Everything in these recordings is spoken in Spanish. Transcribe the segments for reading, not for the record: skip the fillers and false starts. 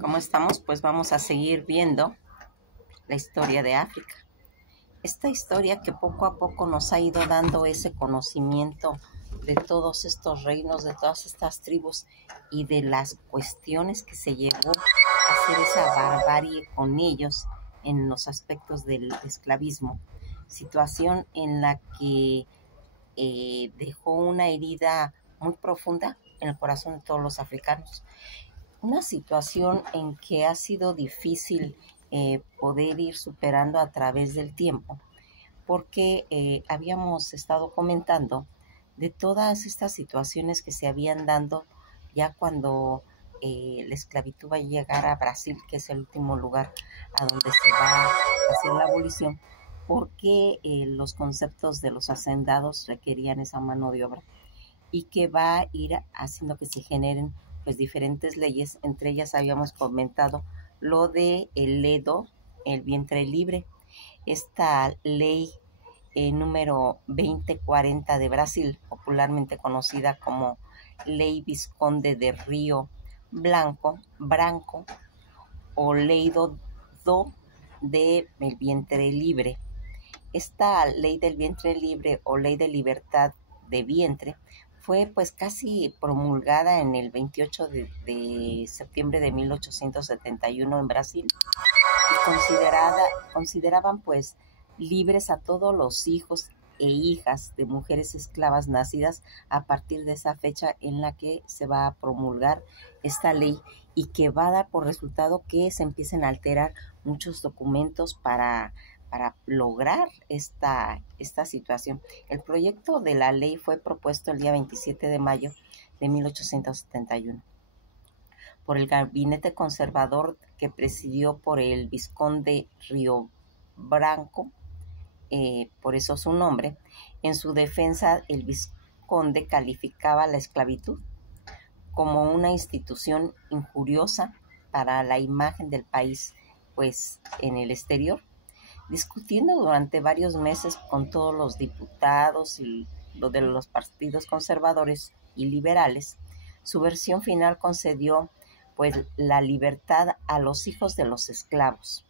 ¿Cómo estamos? Pues vamos a seguir viendo la historia de África. Esta historia que poco a poco nos ha ido dando ese conocimiento de todos estos reinos, de todas estas tribus y de las cuestiones que se llevó a hacer esa barbarie con ellos en los aspectos del esclavismo. Situación en la que dejó una herida muy profunda en el corazón de todos los africanos. Una situación en que ha sido difícil poder ir superando a través del tiempo, porque habíamos estado comentando de todas estas situaciones que se habían dando ya cuando la esclavitud va a llegar a Brasil, que es el último lugar a donde se va a hacer la abolición, porque los conceptos de los hacendados requerían esa mano de obra y que va a ir haciendo que se generen pues diferentes leyes. Entre ellas habíamos comentado lo de el Ledo, el vientre libre, esta ley número 2040 de Brasil, popularmente conocida como Ley Visconde de Río Branco o Ley do de el vientre libre. Esta ley del vientre libre o ley de libertad de vientre fue pues casi promulgada en el 28 de septiembre de 1871 en Brasil y consideraban pues libres a todos los hijos e hijas de mujeres esclavas nacidas a partir de esa fecha en la que se va a promulgar esta ley y que va a dar por resultado que se empiecen a alterar muchos documentos para lograr esta situación. El proyecto de la ley fue propuesto el día 27 de mayo de 1871 por el gabinete conservador que presidió por el Visconde Río Branco, por eso su nombre. En su defensa, el Visconde calificaba la esclavitud como una institución injuriosa para la imagen del país, pues en el exterior. Discutiendo durante varios meses con todos los diputados y lo de los partidos conservadores y liberales, su versión final concedió pues la libertad a los hijos de los esclavos,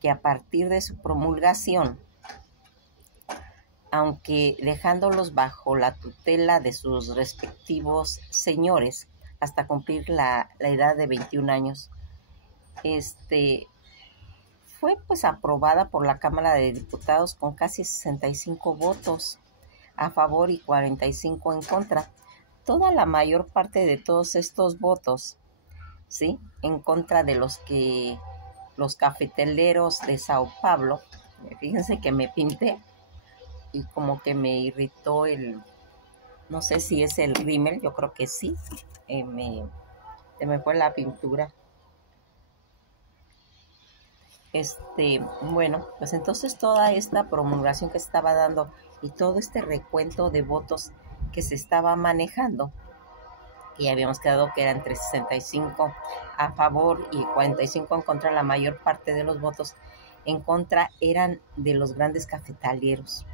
que a partir de su promulgación, aunque dejándolos bajo la tutela de sus respectivos señores hasta cumplir la edad de 21 años, fue pues aprobada por la Cámara de Diputados con casi 65 votos a favor y 45 en contra. Toda la mayor parte de todos estos votos, ¿sí?, en contra de los cafetaleros de Sao Paulo. Fíjense que me pinté y como que me irritó no sé si es el rímel, yo creo que sí, se me fue la pintura. Bueno, pues entonces toda esta promulgación que se estaba dando y todo este recuento de votos que se estaba manejando, que ya habíamos quedado que eran entre 65 a favor y 45 en contra, la mayor parte de los votos en contra eran de los grandes cafetaleros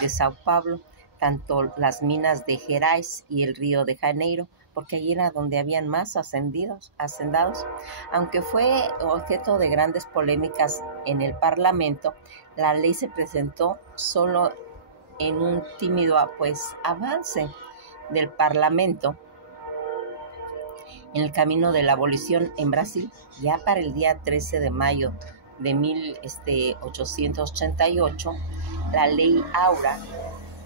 de Sao Paulo, tanto las minas de Gerais y el Río de Janeiro, porque allí era donde habían más hacendados. Aunque fue objeto de grandes polémicas en el Parlamento, la ley se presentó solo en un tímido avance del Parlamento en el camino de la abolición en Brasil. Ya para el día 13 de mayo de 1888, la ley Áurea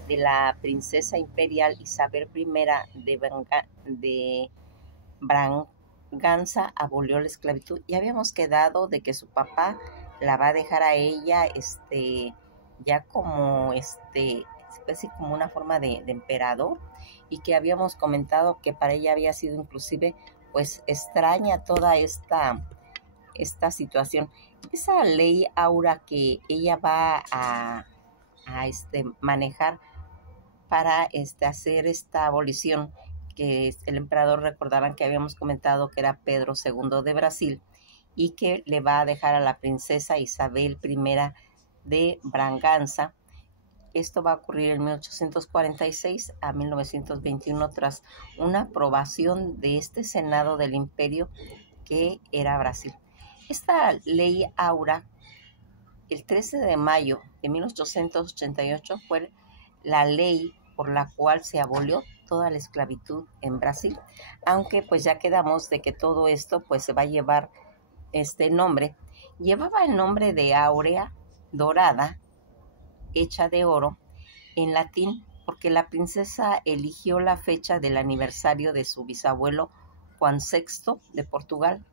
de la princesa imperial Isabel I de Braganza abolió la esclavitud. Y habíamos quedado de que su papá la va a dejar a ella ya como especie como una forma de emperador, y que habíamos comentado que para ella había sido inclusive pues extraña toda esta situación. Esa ley Áurea que ella va a manejar para hacer esta abolición, que el emperador, recordarán que habíamos comentado que era Pedro II de Brasil, y que le va a dejar a la princesa Isabel I de Braganza. Esto va a ocurrir en 1846 a 1921 tras una aprobación de este Senado del Imperio que era Brasil. Esta ley Áurea, el 13 de mayo de 1888, fue la ley por la cual se abolió toda la esclavitud en Brasil, aunque pues ya quedamos de que todo esto pues se va a llevar este nombre. Llevaba el nombre de áurea, dorada, hecha de oro, en latín, porque la princesa eligió la fecha del aniversario de su bisabuelo Juan VI de Portugal,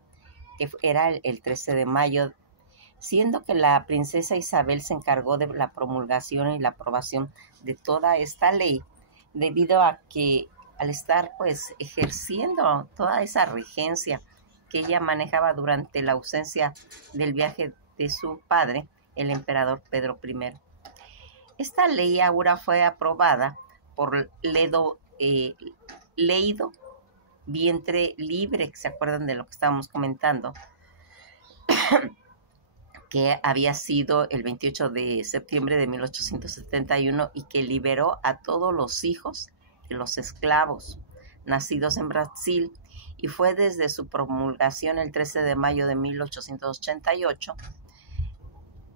que era el 13 de mayo, siendo que la princesa Isabel se encargó de la promulgación y la aprobación de toda esta ley, debido a que al estar pues ejerciendo toda esa regencia que ella manejaba durante la ausencia del viaje de su padre, el emperador Pedro I. Esta ley Áurea fue aprobada por Leido Vientre Libre, que se acuerdan de lo que estábamos comentando, que había sido el 28 de septiembre de 1871 y que liberó a todos los hijos de los esclavos nacidos en Brasil, y fue desde su promulgación el 13 de mayo de 1888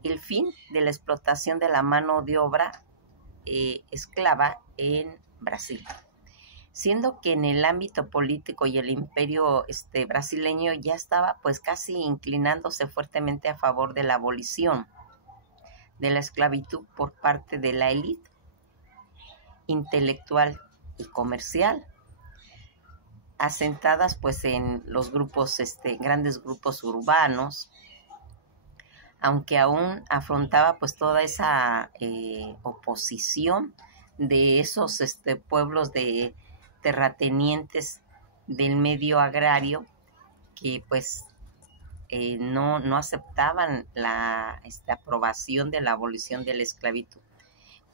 el fin de la explotación de la mano de obra esclava en Brasil, siendo que en el ámbito político y el imperio brasileño ya estaba pues casi inclinándose fuertemente a favor de la abolición de la esclavitud por parte de la élite intelectual y comercial, asentadas pues en los grupos, grandes grupos urbanos, aunque aún afrontaba pues toda esa oposición de esos pueblos de terratenientes del medio agrario que pues no aceptaban la aprobación de la abolición de la esclavitud.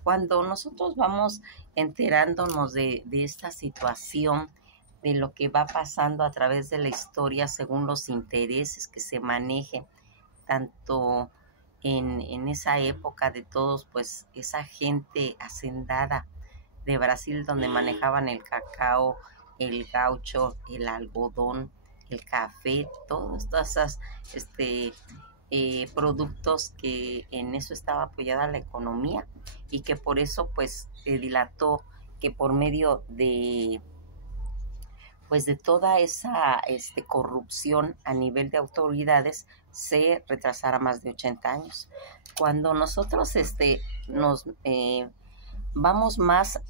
Cuando nosotros vamos enterándonos de esta situación, de lo que va pasando a través de la historia según los intereses que se manejen, tanto en esa época de todos, pues esa gente hacendada de Brasil, donde manejaban el cacao, el gaucho, el algodón, el café, todos esos productos que en eso estaba apoyada la economía, y que por eso pues dilató que por medio de pues de toda esa corrupción a nivel de autoridades se retrasara más de 80 años. Cuando nosotros nos vamos más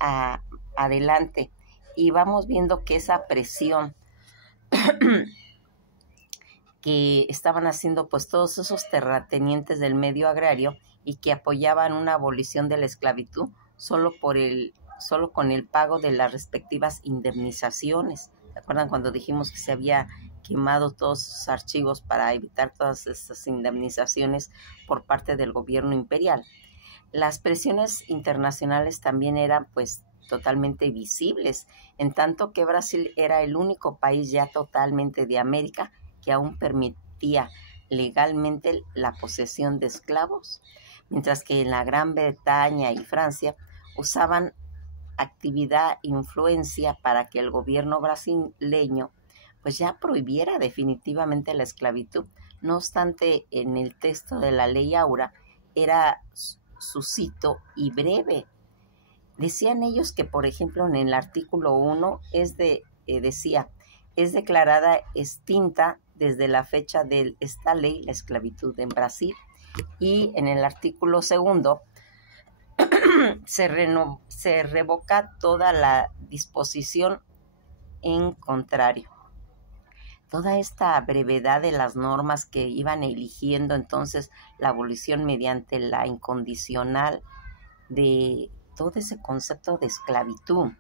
adelante y vamos viendo que esa presión que estaban haciendo pues todos esos terratenientes del medio agrario y que apoyaban una abolición de la esclavitud solo con el pago de las respectivas indemnizaciones. ¿Se acuerdan cuando dijimos que se había quemado todos sus archivos para evitar todas esas indemnizaciones por parte del gobierno imperial? Las presiones internacionales también eran pues totalmente visibles, en tanto que Brasil era el único país ya totalmente de América que aún permitía legalmente la posesión de esclavos, mientras que en la Gran Bretaña y Francia usaban actividad e influencia para que el gobierno brasileño pues ya prohibiera definitivamente la esclavitud. No obstante, en el texto de la ley Áurea era sucinto y breve. Decían ellos que, por ejemplo, en el artículo 1 decía, es declarada extinta desde la fecha de esta ley la esclavitud en Brasil, y en el artículo 2 se revoca toda la disposición en contrario. Toda esta brevedad de las normas que iban eligiendo entonces la abolición mediante la incondicional de todo ese concepto de esclavitud,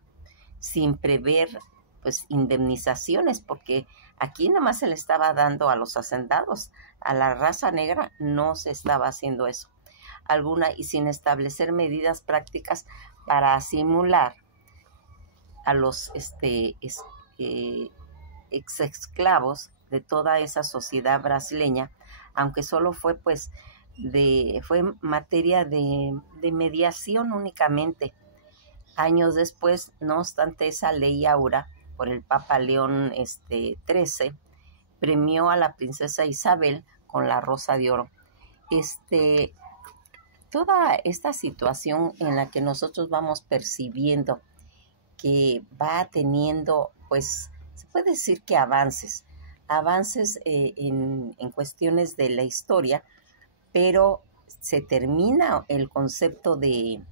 sin prever pues indemnizaciones, porque aquí nada más se le estaba dando a los hacendados, a la raza negra no se estaba haciendo eso y sin establecer medidas prácticas para simular a los ex esclavos de toda esa sociedad brasileña, aunque solo fue fue materia de mediación únicamente. Años después, no obstante, esa ley Áurea por el Papa León XIII premió a la princesa Isabel con la Rosa de Oro. Toda esta situación en la que nosotros vamos percibiendo que va teniendo, pues, se puede decir que avances en cuestiones de la historia, pero se termina el concepto de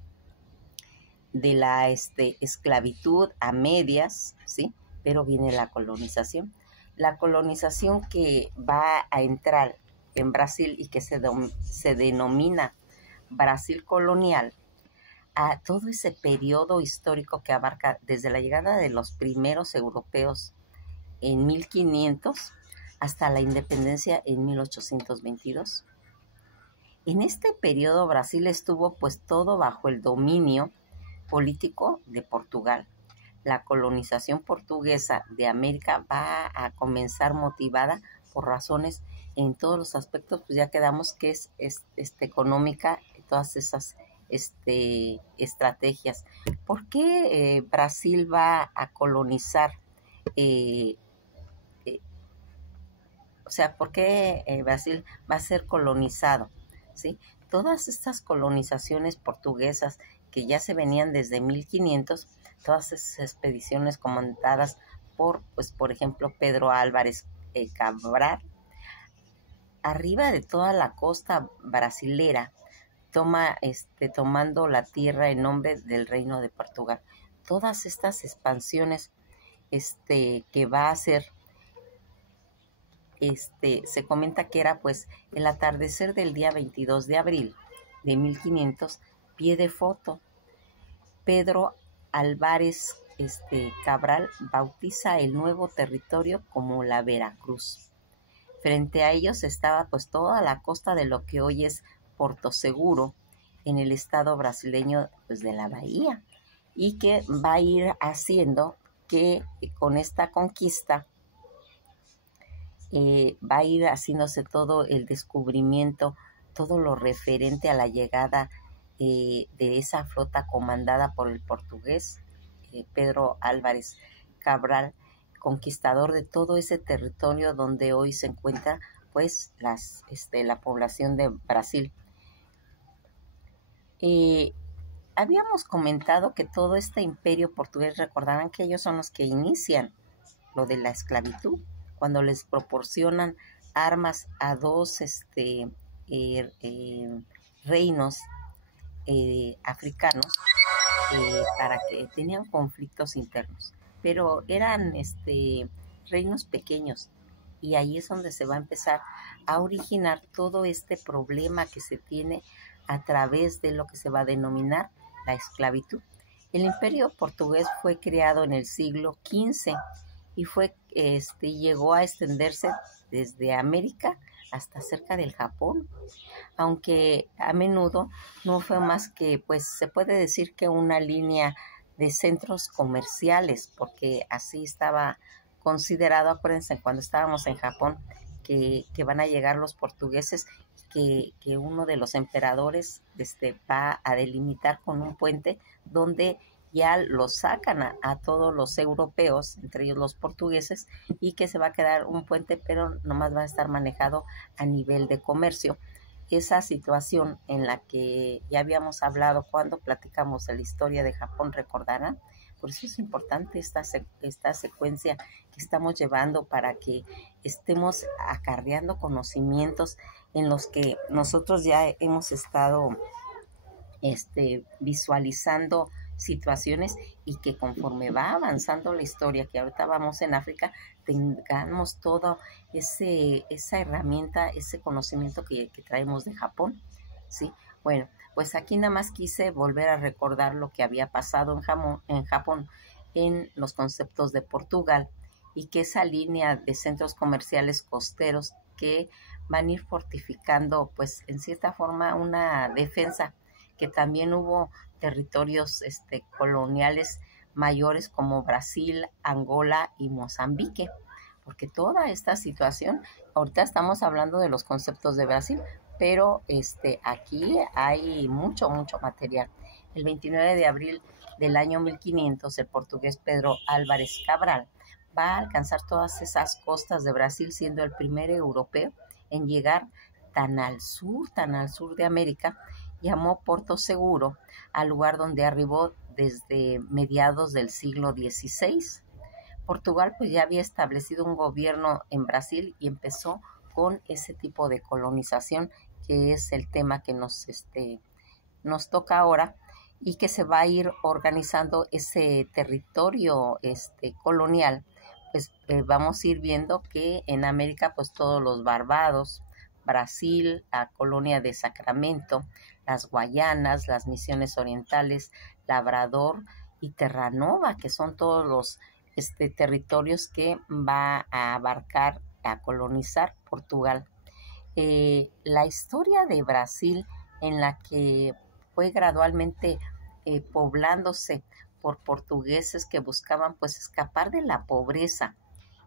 la esclavitud a medias, ¿sí? Pero viene la colonización. La colonización que va a entrar en Brasil y que se denomina Brasil colonial, a todo ese periodo histórico que abarca desde la llegada de los primeros europeos en 1500 hasta la independencia en 1822. En este periodo Brasil estuvo pues todo bajo el dominio político de Portugal. La colonización portuguesa de América va a comenzar motivada por razones en todos los aspectos, pues ya quedamos que es económica, todas esas estrategias. ¿Por qué Brasil va a colonizar? O sea, ¿por qué Brasil va a ser colonizado? ¿Sí? Todas estas colonizaciones portuguesas que ya se venían desde 1500, todas esas expediciones comandadas por ejemplo, Pedro Álvarez Cabral, arriba de toda la costa brasilera, tomando la tierra en nombre del Reino de Portugal. Todas estas expansiones que va a hacer, se comenta que era pues el atardecer del día 22 de abril de 1500, pie de foto. Pedro Álvarez Cabral bautiza el nuevo territorio como la Veracruz. Frente a ellos estaba pues toda la costa de lo que hoy es Porto Seguro, en el estado brasileño pues, de la Bahía, y que va a ir haciendo que con esta conquista va a ir haciéndose todo el descubrimiento, todo lo referente a la llegada de esa flota comandada por el portugués Pedro Álvarez Cabral, conquistador de todo ese territorio donde hoy se encuentra pues la población de Brasil. Habíamos comentado que todo este imperio portugués, recordarán que ellos son los que inician lo de la esclavitud, cuando les proporcionan armas a dos reinos africanos para que tenían conflictos internos, pero eran reinos pequeños, y ahí es donde se va a empezar a originar todo este problema que se tiene a través de lo que se va a denominar la esclavitud. El imperio portugués fue creado en el siglo XV y llegó a extenderse desde América hasta cerca del Japón, aunque a menudo no fue más que, pues se puede decir que una línea de centros comerciales, porque así estaba considerado. Acuérdense cuando estábamos en Japón que van a llegar los portugueses, que uno de los emperadores va a delimitar con un puente donde ya los sacan a todos los europeos, entre ellos los portugueses, y que se va a quedar un puente, pero nomás va a estar manejado a nivel de comercio. Esa situación en la que ya habíamos hablado cuando platicamos de la historia de Japón, recordarán. Por eso es importante esta secuencia que estamos llevando, para que estemos acarreando conocimientos en los que nosotros ya hemos estado visualizando situaciones, y que conforme va avanzando la historia, que ahorita vamos en África, tengamos toda esa herramienta, ese conocimiento que traemos de Japón, ¿sí? Bueno, pues aquí nada más quise volver a recordar lo que había pasado en Japón en los conceptos de Portugal, y que esa línea de centros comerciales costeros que van a ir fortificando, pues en cierta forma, una defensa, que también hubo territorios coloniales mayores como Brasil, Angola y Mozambique, porque toda esta situación, ahorita estamos hablando de los conceptos de Brasil, pero aquí hay mucho material. El 29 de abril del año 1500, el portugués Pedro Álvarez Cabral va a alcanzar todas esas costas de Brasil, siendo el primer europeo en llegar tan al sur de América. Llamó Porto Seguro al lugar donde arribó desde mediados del siglo XVI. Portugal pues ya había establecido un gobierno en Brasil y empezó con ese tipo de colonización, que es el tema que nos toca ahora, y que se va a ir organizando ese territorio colonial. Pues vamos a ir viendo que en América pues todos los Barbados, Brasil, la colonia de Sacramento, las Guayanas, las Misiones Orientales, Labrador y Terranova, que son todos los territorios que va a abarcar, a colonizar Portugal. La historia de Brasil, en la que fue gradualmente poblándose por portugueses que buscaban pues escapar de la pobreza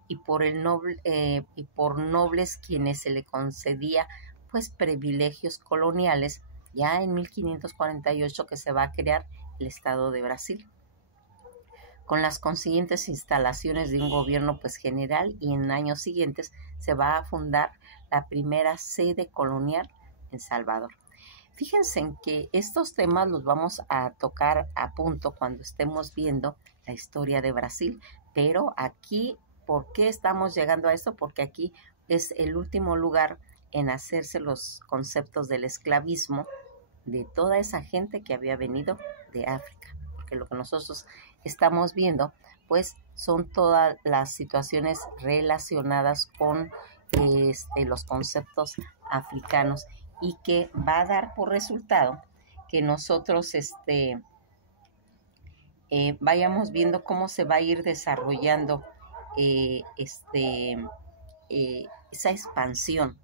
y por nobles quienes se le concedía pues privilegios coloniales, ya en 1548 que se va a crear el Estado de Brasil, con las consiguientes instalaciones de un gobierno pues general, y en años siguientes se va a fundar la primera sede colonial en Salvador. Fíjense en que estos temas los vamos a tocar a punto cuando estemos viendo la historia de Brasil, pero aquí, ¿por qué estamos llegando a esto? Porque aquí es el último lugar en hacerse los conceptos del esclavismo de toda esa gente que había venido de África, porque lo que nosotros estamos viendo pues son todas las situaciones relacionadas con los conceptos africanos, y que va a dar por resultado que nosotros vayamos viendo cómo se va a ir desarrollando eh, esa expansión,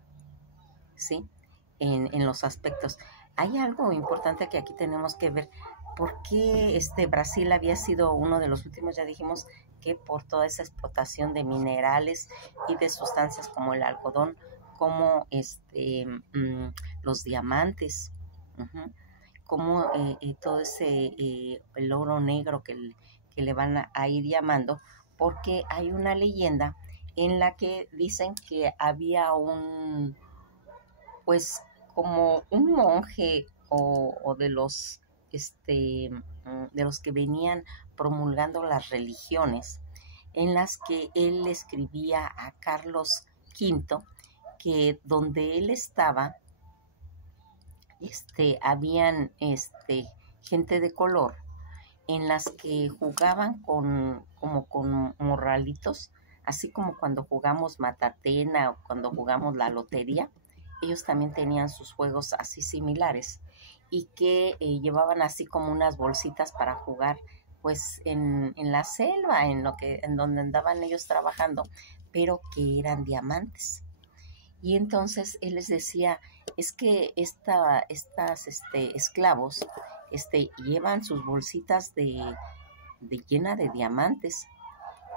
¿sí? En los aspectos. Hay algo importante que aquí tenemos que ver. ¿Por qué Brasil había sido uno de los últimos? Ya dijimos que por toda esa explotación de minerales y de sustancias como el algodón, como los diamantes, como todo ese el oro negro que le van a ir llamando, porque hay una leyenda en la que dicen que había pues como un monje o de los que venían promulgando las religiones, en las que él escribía a Carlos V que donde él estaba habían gente de color en las que jugaban como con morralitos, así como cuando jugamos matatena o cuando jugamos la lotería. Ellos también tenían sus juegos así similares, y que llevaban así como unas bolsitas para jugar pues en la selva, en donde andaban ellos trabajando, pero que eran diamantes. Y entonces él les decía, es que estas esclavos llevan sus bolsitas de llena de diamantes.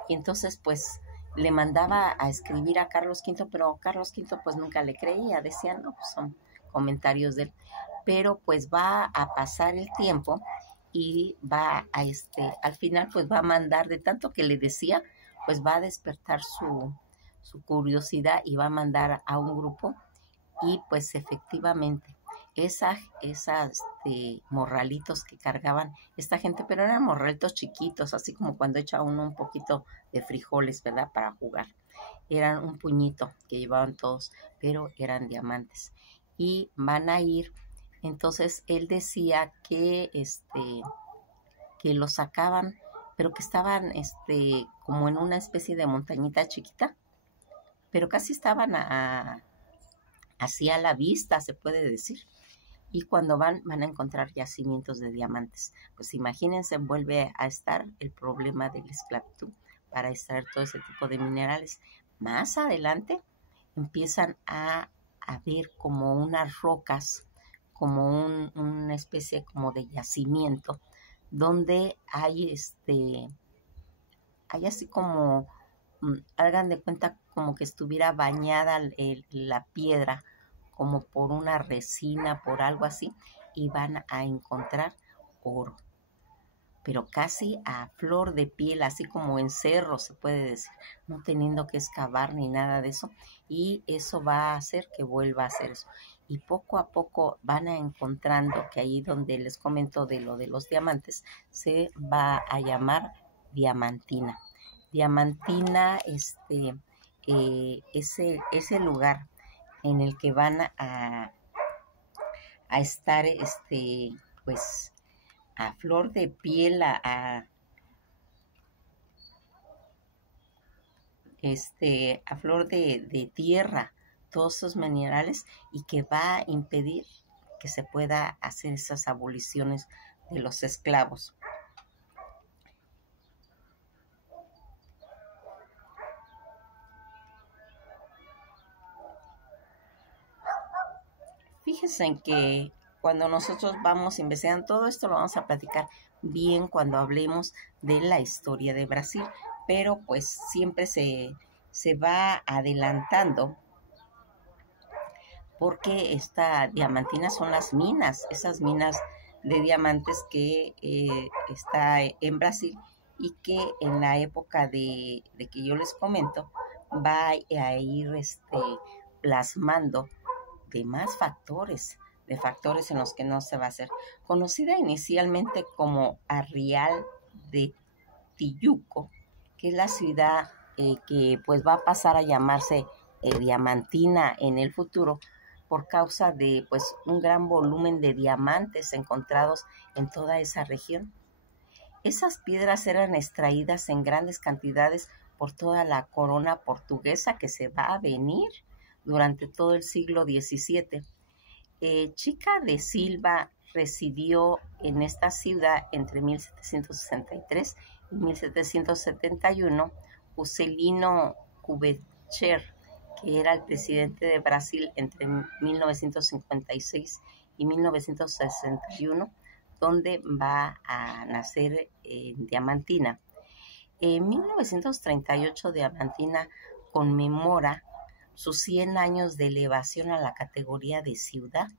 Y entonces pues le mandaba a escribir a Carlos V, pero Carlos V pues nunca le creía, decían, no, pues son comentarios de él. Pero pues va a pasar el tiempo y va a al final pues va a mandar, de tanto que le decía, pues va a despertar su curiosidad y va a mandar a un grupo, y pues efectivamente esas morralitos que cargaban esta gente, pero eran morralitos chiquitos, así como cuando echa uno un poquito de frijoles, ¿verdad? Para jugar. Eran un puñito que llevaban todos, pero eran diamantes. Y van a ir, entonces él decía que que los sacaban, pero que estaban como en una especie de montañita chiquita, pero casi estaban así a la vista, se puede decir. Y cuando van a encontrar yacimientos de diamantes. Pues imagínense, vuelve a estar el problema de la esclavitud para extraer todo ese tipo de minerales. Más adelante empiezan a ver como unas rocas, como una especie como de yacimiento, donde hay hay así como, hagan de cuenta como que estuviera bañada la piedra, como por una resina, por algo así, y van a encontrar oro. pero casi a flor de piel, así como en cerro se puede decir, no teniendo que excavar ni nada de eso, y eso va a hacer que vuelva a hacer eso. Y poco a poco van a encontrando que ahí donde les comento de lo de los diamantes, se va a llamar Diamantina. Diamantina, ese lugar en el que van a estar, pues, a flor de piel, a flor de tierra, todos esos minerales, y que va a impedir que se pueda hacer esas aboliciones de los esclavos. Fíjense en que cuando nosotros vamos investigando todo esto, lo vamos a platicar bien cuando hablemos de la historia de Brasil, pero pues siempre se va adelantando porque esta diamantina son las minas, esas minas de diamantes que está en Brasil, y que en la época de que yo les comento va a ir plasmando de más factores, de factores en los que no se va a hacer. Conocida inicialmente como Arrial de Tijuco, que es la ciudad que pues va a pasar a llamarse Diamantina en el futuro, por causa de pues un gran volumen de diamantes encontrados en toda esa región. Esas piedras eran extraídas en grandes cantidades por toda la corona portuguesa que se va a venir durante todo el siglo XVII. Chica de Silva residió en esta ciudad entre 1763 y 1771. Juscelino Kubitschek, que era el presidente de Brasil entre 1956 y 1961, donde va a nacer Diamantina. En 1938 Diamantina conmemora sus 100 años de elevación a la categoría de ciudad,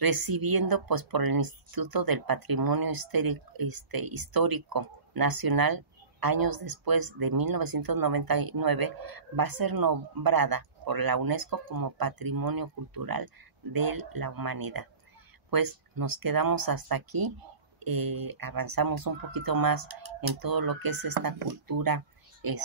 recibiendo pues por el Instituto del Patrimonio Histórico Nacional. Años después, de 1999, va a ser nombrada por la UNESCO como Patrimonio Cultural de la Humanidad. Pues nos quedamos hasta aquí, avanzamos un poquito más en todo lo que es esta cultura, en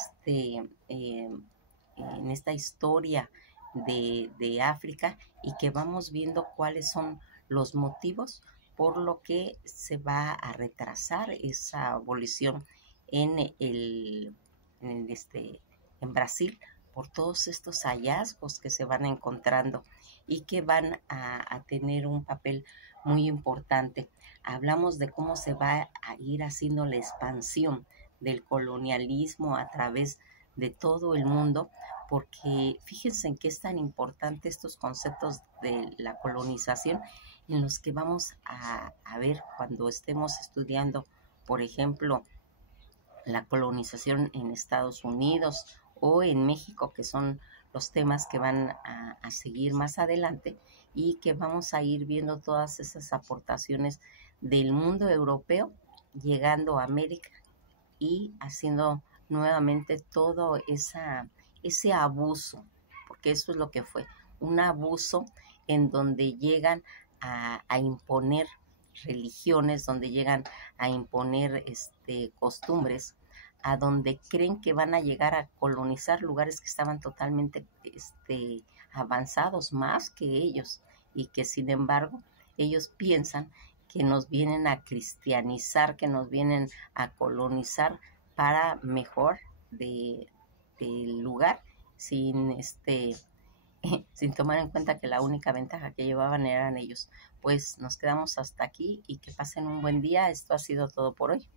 esta historia de África, y que vamos viendo cuáles son los motivos por lo que se va a retrasar esa abolición en Brasil, por todos estos hallazgos que se van encontrando y que van a tener un papel muy importante. Hablamos de cómo se va a ir haciendo la expansión del colonialismo a través de todo el mundo, porque fíjense en qué es tan importante estos conceptos de la colonización, en los que vamos a ver cuando estemos estudiando, por ejemplo, la colonización en Estados Unidos o en México, que son los temas que van a seguir más adelante, y que vamos a ir viendo todas esas aportaciones del mundo europeo llegando a América y haciendo nuevamente todo ese abuso, porque eso es lo que fue, un abuso en donde llegan a imponer religiones, donde llegan a imponer costumbres, a donde creen que van a llegar a colonizar lugares que estaban totalmente avanzados más que ellos, y que sin embargo ellos piensan que nos vienen a cristianizar, que nos vienen a colonizar para mejor del lugar, sin sin tomar en cuenta que la única ventaja que llevaban eran ellos. Pues nos quedamos hasta aquí y que pasen un buen día. Esto ha sido todo por hoy.